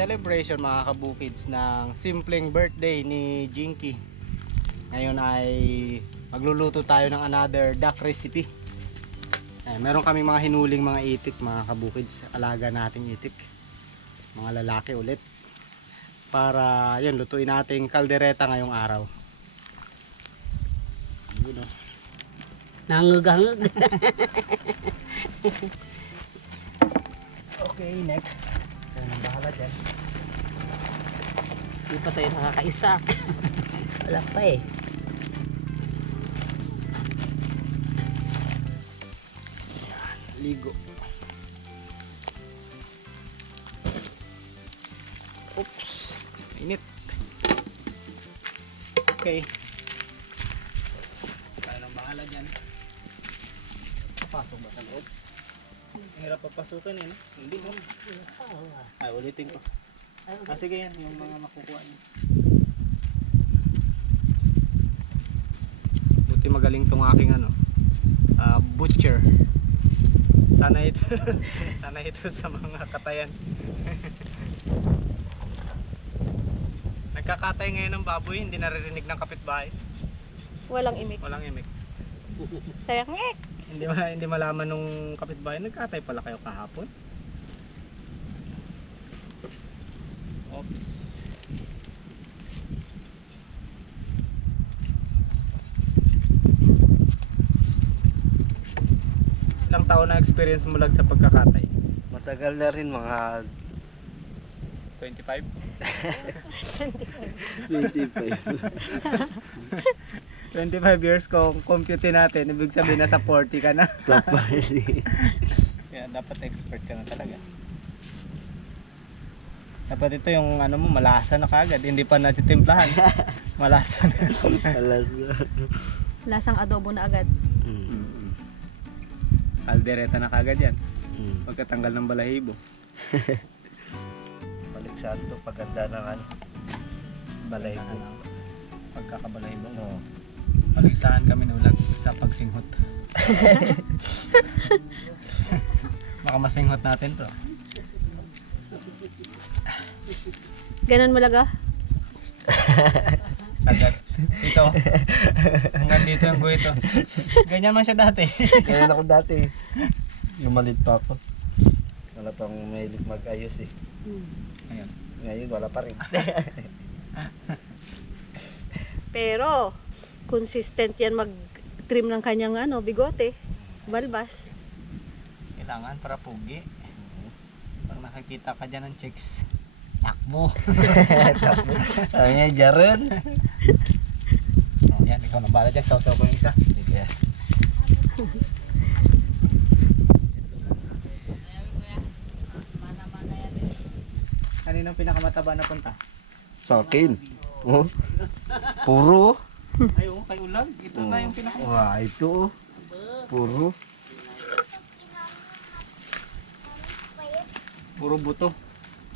celebration mga kabukids ng simpleng birthday ni Jinky. Ngayon ay magluluto tayo ng another duck recipe. Meron kami mga hinuling mga itik mga kabukids, alaga nating itik, mga lalaki ulit, para yun lutuin nating kaldereta ngayong araw. Yun, oh. Nangag-hangag. Okay, next. Kaya nang bahala dyan. Hindi pa tayo nakakaisa. Wala pa eh. Ligo. Oops, init. Okay. Kaya nang bahala dyan. Papasok ba sa loob? Hirap papasukin eh, no? Hindi, no? Ay, ulitin ko. Sige yan, yung mga makukuha niyo. Buti magaling tong aking butcher. Sana ito sana ito sa mga katayan. Nagkakatay ngayon ng baboy, hindi naririnig ng kapitbahay. Walang imik. Walang imik. Sayang ngek. Hindi malaman nung kapitbahay, nagkatay pala kayo kahapon. Oops. Ilang taon na experience mo lang sa pagkakatay? Matagal na rin, mga 25? 25. 25 years kung compute natin, ibig sabihin nasa 40 ka na. Sa party. Kaya dapat expert ka na talaga. Dapat ito yung mo, malasa na kagad, hindi pa natitimplahan. Malasa na. Alas. Lasang adobo na agad. Kaldereta na kagad yan. Pagkatanggal ng balahibo. Balik santo, paganda ng balay ko. Pagkakabalahibo. Oo. Pag-isahan kami nulag sa pagsinghot. Baka masinghot natin to. Ganon malaga? Sagat. Ito. Hanggang dito yung guhito. Ganyan man siya dati. Kaya ako dati. Lumalit pa ako. Wala pang mahilig mag-ayos eh. Ngayon. Ngayon wala pa rin. Pero, consistent yan mag-trim ng kanyang bigote. Balbas. Kailangan para pugi. Pag nakakita ka dyan ng chicks, takbo. Sabi niya, Jaron. Oh, yan, ikaw na bala dyan. Sausaw ko yung isa. Sige. Kaninong pinakamataba na punta? Sa akin. Oh. Puro. Ay, oo, kay Ulag. Ito na yung pinaka... Wah, ito oh. Puro. Puro buto.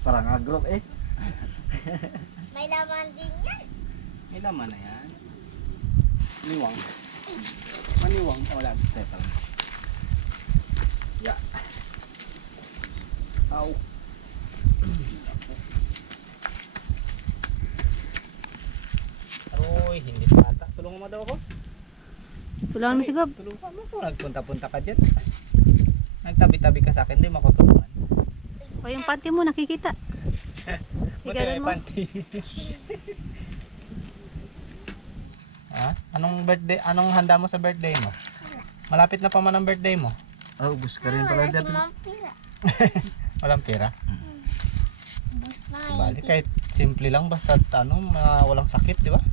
Parang agro eh. May laman din yan. May laman na yan. Maniwang. Maniwang. Wala. Teka lang. Yeah. Ow. Aroy, hindi pa ata. Tulungan mo daw ako. Tulungan mo si Gob. Tulungan mo ko. Nagpunta-punta ka dyan. Nagtabi-tabi ka sa akin. Hindi makutulungan. O yung panty mo nakikita. Buti na yung panty. Ha? Anong birthday? Anong handa mo sa birthday mo? Malapit na pa man ang birthday mo. Oh, bus ka rin Wala pala si dati. Mampira. Walang pera. Bus na Bali kahit simple lang basta walang sakit, di ba?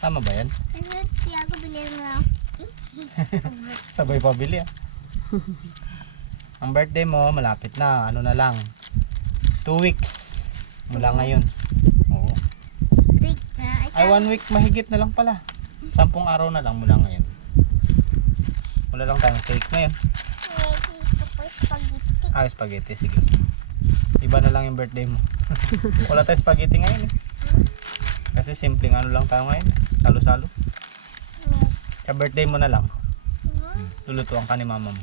Tama ba yan? Hello, Tiago, bilhin mo lang. Sabay pabili ah. Ang birthday mo malapit na, ano na lang, 2 weeks mula ngayon. Oo. Fix na. Ay 1 week mahigit na lang pala. 10 araw na lang mula ngayon. Wala lang tayong cake ngayon. Gusto ko spaghetti. Ah, spaghetti, sige. Iba na lang yung birthday mo. Wala tayong spaghetti ngayon eh. Kasi simpleng ano lang tayo ngayon. Salo-salo. Kaya birthday mo na lang. Lulutuan ka ni mama mo.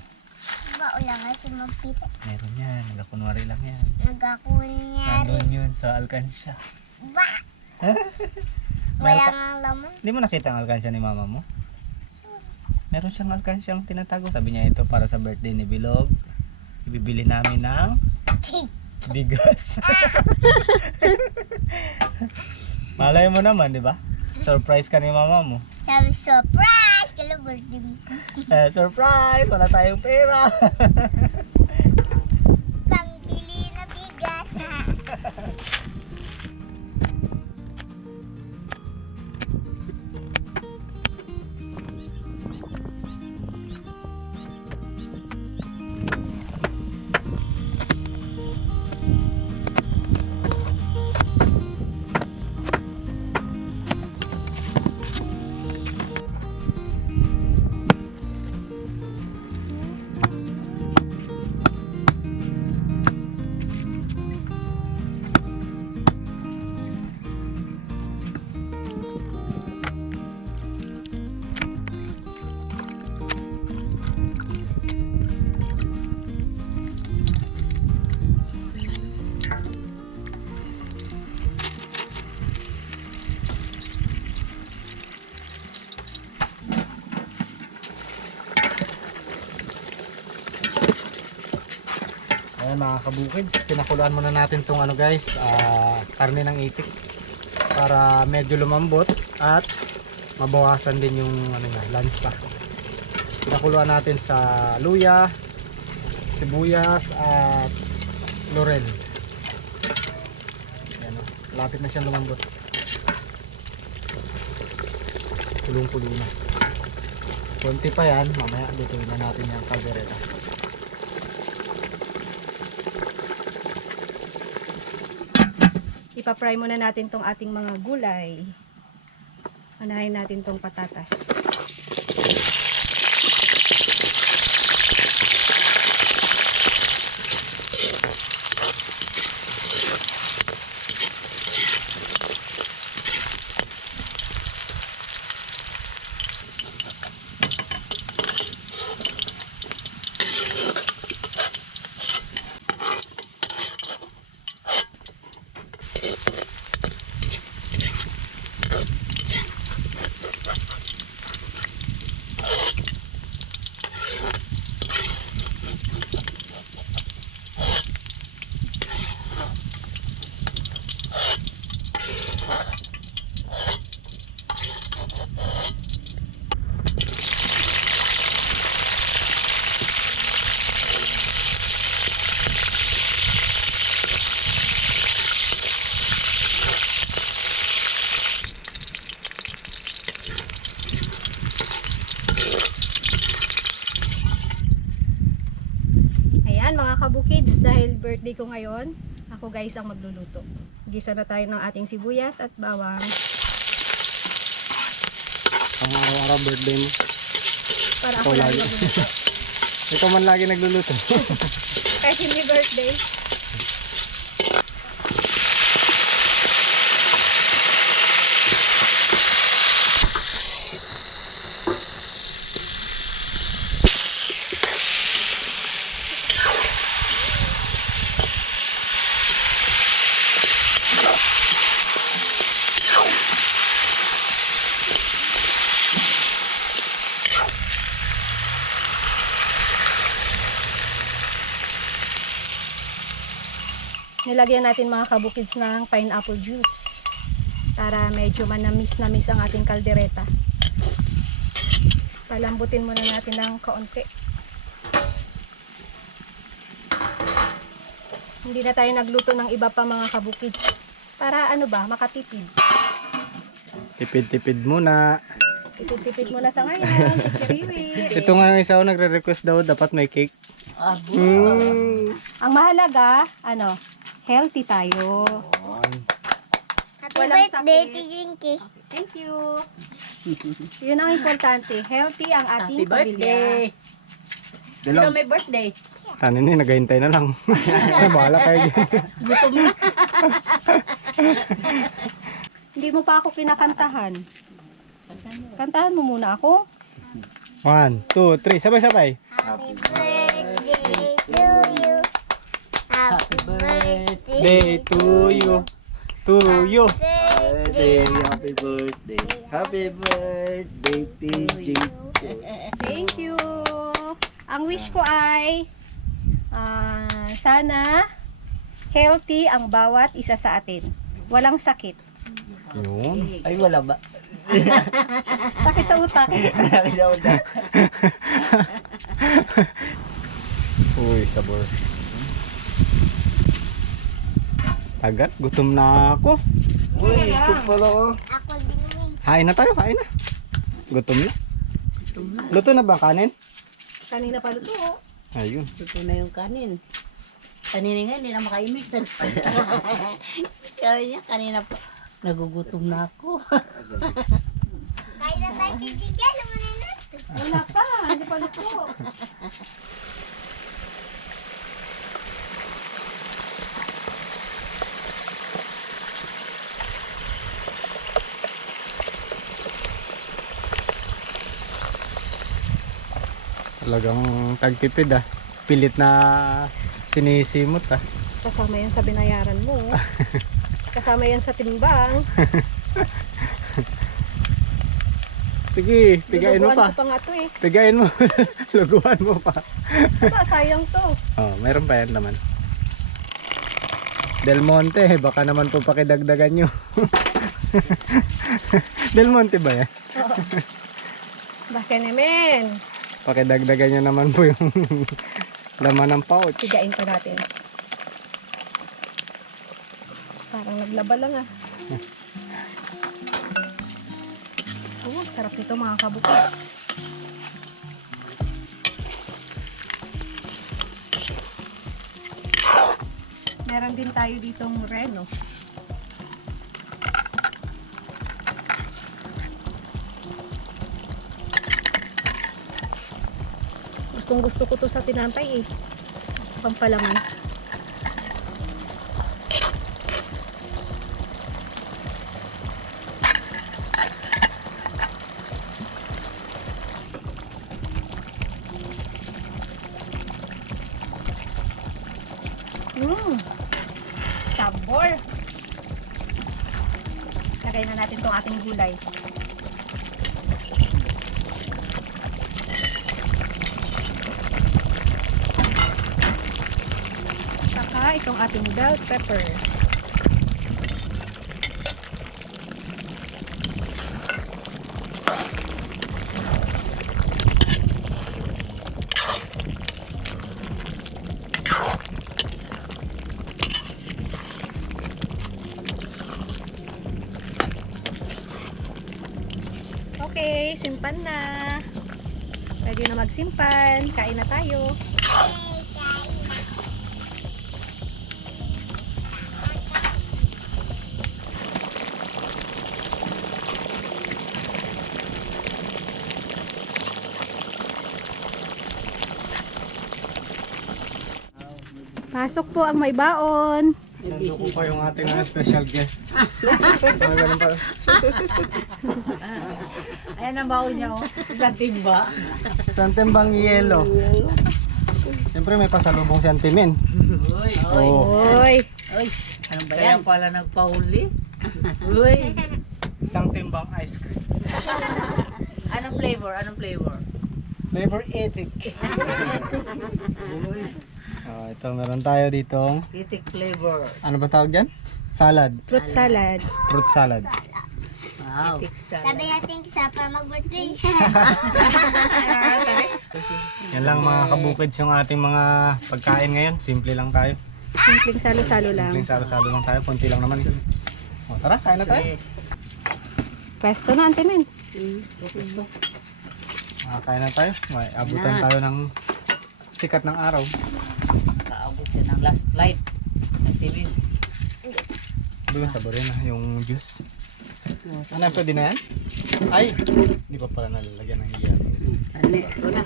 Ba, Wala kasi mapita. Meron yan. Nagkakunwari lang yan. Nagkakunyari. Nandun yun sa alkansya. Ba? Wala nga laman. Hindi mo nakita ang alkansya ni mama mo? Meron siyang alkansyang tinatago. Sabi niya ito para sa birthday ni Bilog. Ibibili namin ng bigas. Malay mo naman, di ba? Surprise ka ni mama mo. Sabi, surprise! Kala birthday mo. Surprise! Wala tayong pera. Pambili na bigas, ha? Ayan mga kabukids, pinakuluan muna natin itong ano guys, karne ng itik para medyo lumambot at mabawasan din yung ano nga, lansa. Pinakuluan natin sa luya, sibuyas at laurel. Ayan o, lapit na siyang lumambot. Kulong-kulo na. Konti pa yan, mamaya lutuin na natin yung kaldereta. Ipa-fry muna natin tong ating mga gulay. Unahin natin tong patatas. Ayan mga kabukids, dahil birthday ko ngayon, ako guys ang magluluto. Gisa na tayo ng ating sibuyas at bawang. Ang araw-araw birthday mo. Para ako Ikaw lang lagi. magluluto. Ikaw man lagi nagluluto. Kahit hindi birthday. Nilagyan natin mga kabukids ng pineapple juice para medyo manamis-namis ang ating kaldereta. Palambutin muna natin ng kaunti. Hindi na tayo nagluto ng iba pa mga kabukids para ano ba, makatipid. Tipid-tipid muna. Tipid-tipid muna sa ngayon. Tikiriwi. Ito nga yung isa ko nagre-request daw dapat may cake. Ang mahalaga, ano, healthy tayo. Happy Walang birthday, sakit. Tijinky. Thank you. Yun ang importante. Healthy ang ating Happy birthday! Bilog. Sino may birthday? Tanin ni, naghahintay na lang. Bahala kayo dyan. Gutom na. Hindi mo pa ako kinakantahan. Kantahan mo muna ako. 1, 2, 3, sabay-sabay. Happy birthday birthday to you. To you. Happy birthday. Happy birthday, PJ. Thank you. Ang wish ko ay sana healthy ang bawat isa sa atin. Walang sakit. Yun. Ay, wala ba? Sakit sa utak. Uy, sabor. Tagat, gutom na ako. Uy, ito pala oh. Ako din. Hain na tayo, hain na. Gutom na. Luto na ba kanin? Kanina pa luto. Ayun. Ito na yung kanin. Kanina nga, hindi na makaimik. Sabi niya, kanina pa. Nagugutom na ako. Kaya na tayo pitigyan. Naman na. Wala pa, hindi pa luto. Talagang tagtipid ah. Pilit na sinisimot ah. Kasama yan sa binayaran mo. Kasama yan sa timbang. Sige, pigain mo Luluguan pa. ko pa nga to eh. Pigain mo. Luguan mo pa. Aba, sayang to. Oh, meron pa yan naman. Del Monte, baka naman po pakidagdagan nyo. Del Monte ba yan? Bakit naman? Pakidagdagan nyo naman po yung laman ng pouch. Tigain pa natin. Parang naglaba lang ah. Oh, sarap nito mga kabukis. Meron din tayo ditong reno. Gustong gusto ko to sa tinapay eh. Pampalaman. Sabor. Lagay na natin tong ating gulay. Saka itong ating bell pepper. Okay, simpan na. Pwede na magsimpan. Kain na tayo. Pasok po ang may baon. Nandun ko pa yung ating special guest. Ganun pa. Ayan ang baon niya, oh. Isang timba. Isang timbang yelo. Siyempre may pasalubong si Auntie Min. Uy. Oo. Uy, Uy. Ano ba yan? Kaya pala nagpauli. Uy. Isang timbang ice cream. Anong flavor? Anong flavor? Flavor etik. Ito meron tayo ditong, Itik flavor. ano ba tawag dyan? Salad. fruit salad. Fruit salad. Wow. Itik salad. Sabi natin sa para mag-birthday. Yan lang mga kabukids yung ating mga pagkain ngayon. Simple lang tayo. Simpleng salo-salo lang. Simpleng salo-salo lang tayo. Konti lang naman. O tara, kain na tayo. Pwesto na, Auntie Min. Kain na tayo. May abutan tayo ng sikat ng araw. Kaabot siya ng last flight. Nagtimin. Doon saborin na yung juice. Ano, pwede na yan? Ay! Hindi pa pala nalalagyan ng hiya. Ano? Ito na.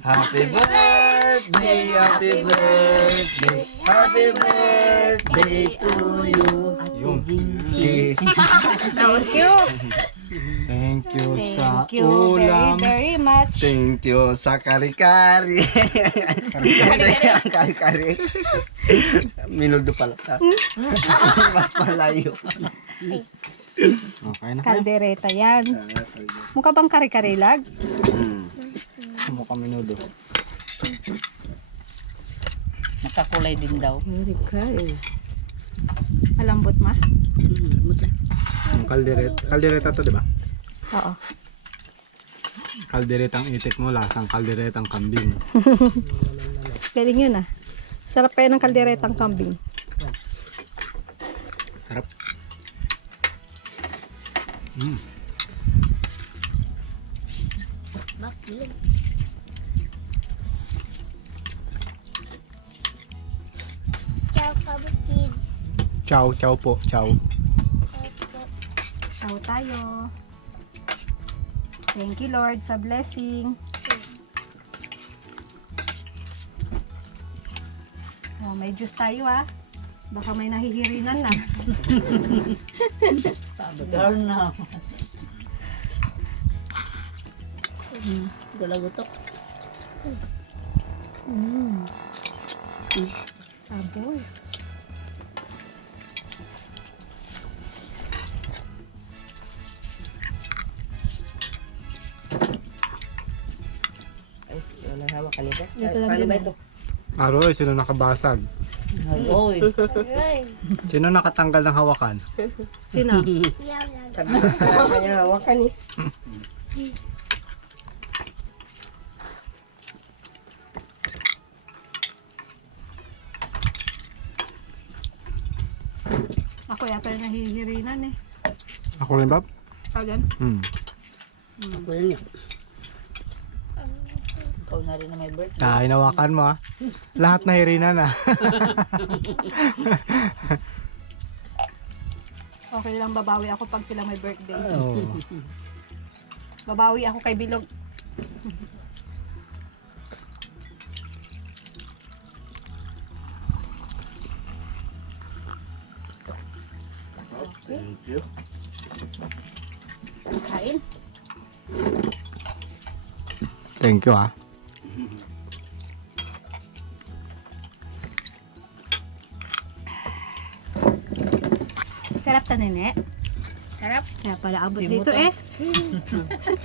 Happy birthday, happy birthday, happy birthday to you. Yun. Thank you. Thank Thank you sa Thank you very, ulam. very much. Thank you sa kari-kari. Kari-kari. Minudo pala. Mas malayo. Okay na kayo. Kaldereta yan. Mukha bang kare-kare-lag? Mukha minudo. Nakakulay din daw. Malambot ma? Ang kaldereta to, di ba? Oo. Kalderetang itik mo, lasang kalderetang kambing. Galing yun ah. Sarap kaya ng kalderetang kambing. Sarap. Ciao, kabukids. Ciao, ciao po, ciao. Ciao tayo. Thank you Lord sa blessing. Oh, may juice tayo ah. Baka may nahihirinan na. Girl na. Gulagutok. Saboy. Ay, wala hawak kalita. Dito lang Paano ba naman. ito? Aroy, sino nakabasag? Oy. Sino nakatanggal ng hawakan? Sino? Yaw lang. Kanya hawakan eh. Ako yata yung nahihirinan eh. Ako rin, Bob? Kagan? Ako yun yun. Ikaw na rin na may birthday. Hinawakan mo, lahat nahirina na. Okay lang babawi ako pag sila may birthday. Oh. Babawi ako kay Bilog. Thank you. Kain. Thank you, ah. Sarap ta nene. Sarap. Kaya pala abot Simot dito ah. eh.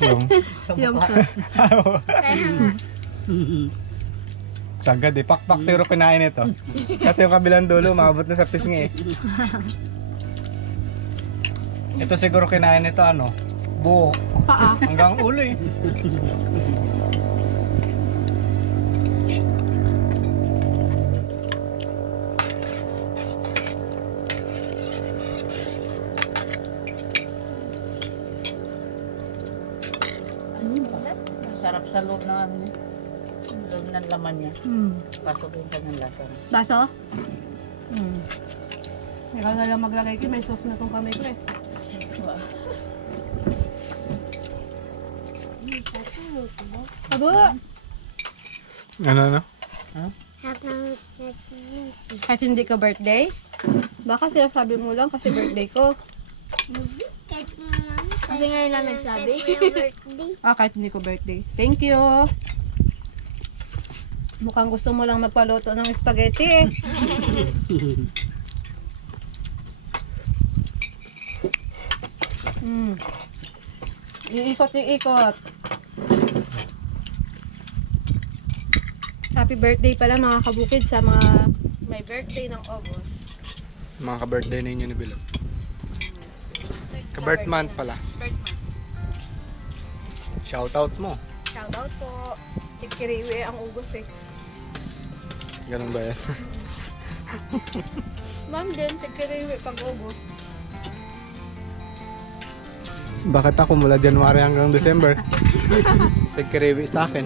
Yung Yung sauce. Kaya nga. sagad eh. Pakpak zero kinain ito. Kasi yung kabilang dulo, maabot na sa pisngi eh. Ito siguro kinain nito ano, buo. Paa. Hanggang ulo eh. Sarap sa loob ng ano niya. Loob ng laman niya. Pasok yung kanyang lasa. Baso? Ikaw na lang maglagay ko. May sauce na tong kamay ko eh. Abo! Ano? Sarap ng Kahit hindi ka birthday? Baka sinasabi mo lang kasi birthday ko. kahit naman. Kasi ngayon lang nagsabi. birthday. Kahit hindi ko birthday. Thank you! Mukhang gusto mo lang magpaluto ng spaghetti eh. Iikot. Happy birthday pala mga kabukid sa mga may birthday ng August. Mga ka-birthday ninyo ni Bilo. Ka-birth month pala. Birth month. Shoutout mo. Shoutout po. Tikiriwi ang August eh. Ganun ba yan? Ma'am din, tikiriwi pag August. Bakit ako mula January hanggang December? Tigkiriwi sa akin.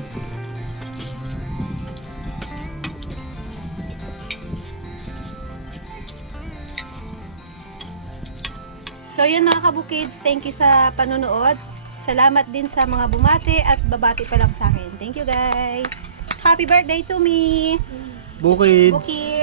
So yun mga kabukids, thank you sa panonood. Salamat din sa mga bumati at babati pa lang sa akin. Thank you guys. Happy birthday to me. Bukids! Bukids.